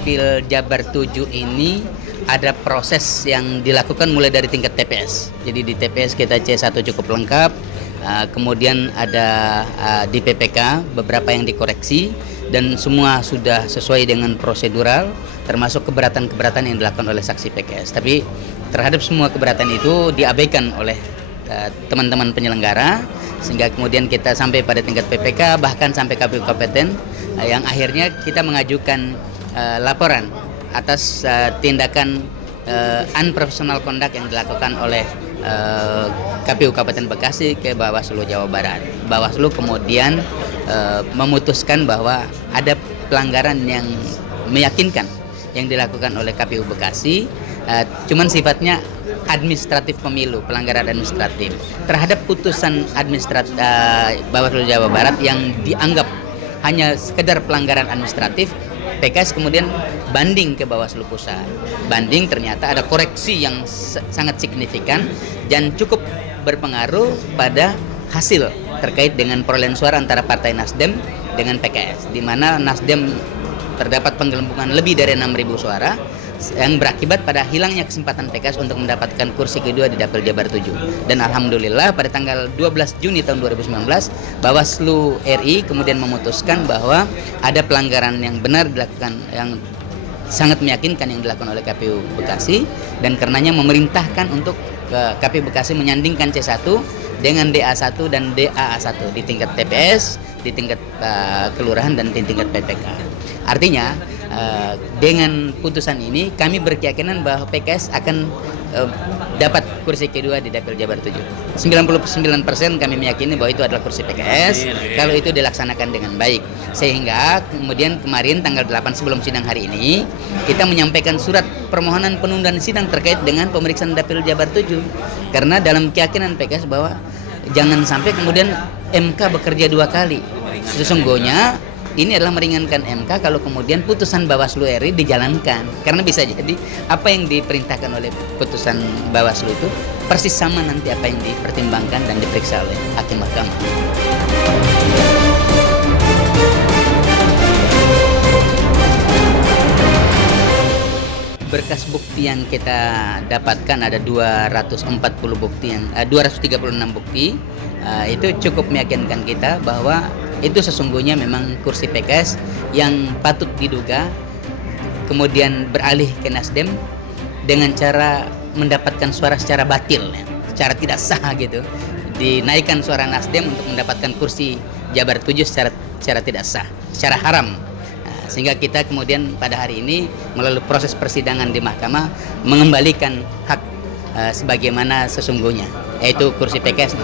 Dapil Jabar 7 ini ada proses yang dilakukan mulai dari tingkat TPS. Jadi di TPS kita C1 cukup lengkap, kemudian ada di PPK beberapa yang dikoreksi dan semua sudah sesuai dengan prosedural, termasuk keberatan-keberatan yang dilakukan oleh saksi PKS. Tapi terhadap semua keberatan itu diabaikan oleh teman-teman penyelenggara, sehingga kemudian kita sampai pada tingkat PPK, bahkan sampai KPU Kabupaten, yang akhirnya kita mengajukan laporan atas tindakan unprofessional conduct yang dilakukan oleh KPU Kabupaten Bekasi ke Bawaslu Jawa Barat. Bawaslu kemudian memutuskan bahwa ada pelanggaran yang meyakinkan yang dilakukan oleh KPU Bekasi, cuman sifatnya administratif pemilu, pelanggaran administratif terhadap putusan administratif Bawaslu Jawa Barat yang dianggap hanya sekedar pelanggaran administratif. PKS kemudian banding ke Bawaslu Pusat. Banding ternyata ada koreksi yang sangat signifikan dan cukup berpengaruh pada hasil terkait dengan perolehan suara antara Partai Nasdem dengan PKS, di mana Nasdem terdapat penggelembungan lebih dari 6.000 suara yang berakibat pada hilangnya kesempatan PKS untuk mendapatkan kursi kedua di Dapil Jabar 7. Dan alhamdulillah pada tanggal 12 Juni tahun 2019 Bawaslu RI kemudian memutuskan bahwa ada pelanggaran yang benar dilakukan, yang sangat meyakinkan yang dilakukan oleh KPU Bekasi, dan karenanya memerintahkan untuk KPU Bekasi menyandingkan C1 dengan DA1 dan DAA1 di tingkat TPS, di tingkat kelurahan dan di tingkat PPK. Artinya dengan putusan ini kami berkeyakinan bahwa PKS akan dapat kursi kedua di Dapil Jabar 7. 99% kami meyakini bahwa itu adalah kursi PKS kalau itu dilaksanakan dengan baik. Sehingga kemudian kemarin tanggal 8 sebelum sidang hari ini kita menyampaikan surat permohonan penundaan sidang terkait dengan pemeriksaan Dapil Jabar 7. Karena dalam keyakinan PKS bahwa jangan sampai kemudian MK bekerja dua kali. Sesungguhnya ini adalah meringankan MK kalau kemudian putusan Bawaslu RI dijalankan, karena bisa jadi apa yang diperintahkan oleh putusan Bawaslu itu persis sama nanti apa yang dipertimbangkan dan diperiksa oleh hakim mahkamah. Berkas bukti yang kita dapatkan ada 236 bukti, itu cukup meyakinkan kita bahwa itu sesungguhnya memang kursi PKS yang patut diduga kemudian beralih ke Nasdem dengan cara mendapatkan suara secara batil, secara tidak sah gitu. Dinaikkan suara Nasdem untuk mendapatkan kursi Jabar 7 secara tidak sah, secara haram. Sehingga kita kemudian pada hari ini melalui proses persidangan di mahkamah mengembalikan hak sebagaimana sesungguhnya, yaitu kursi PKS.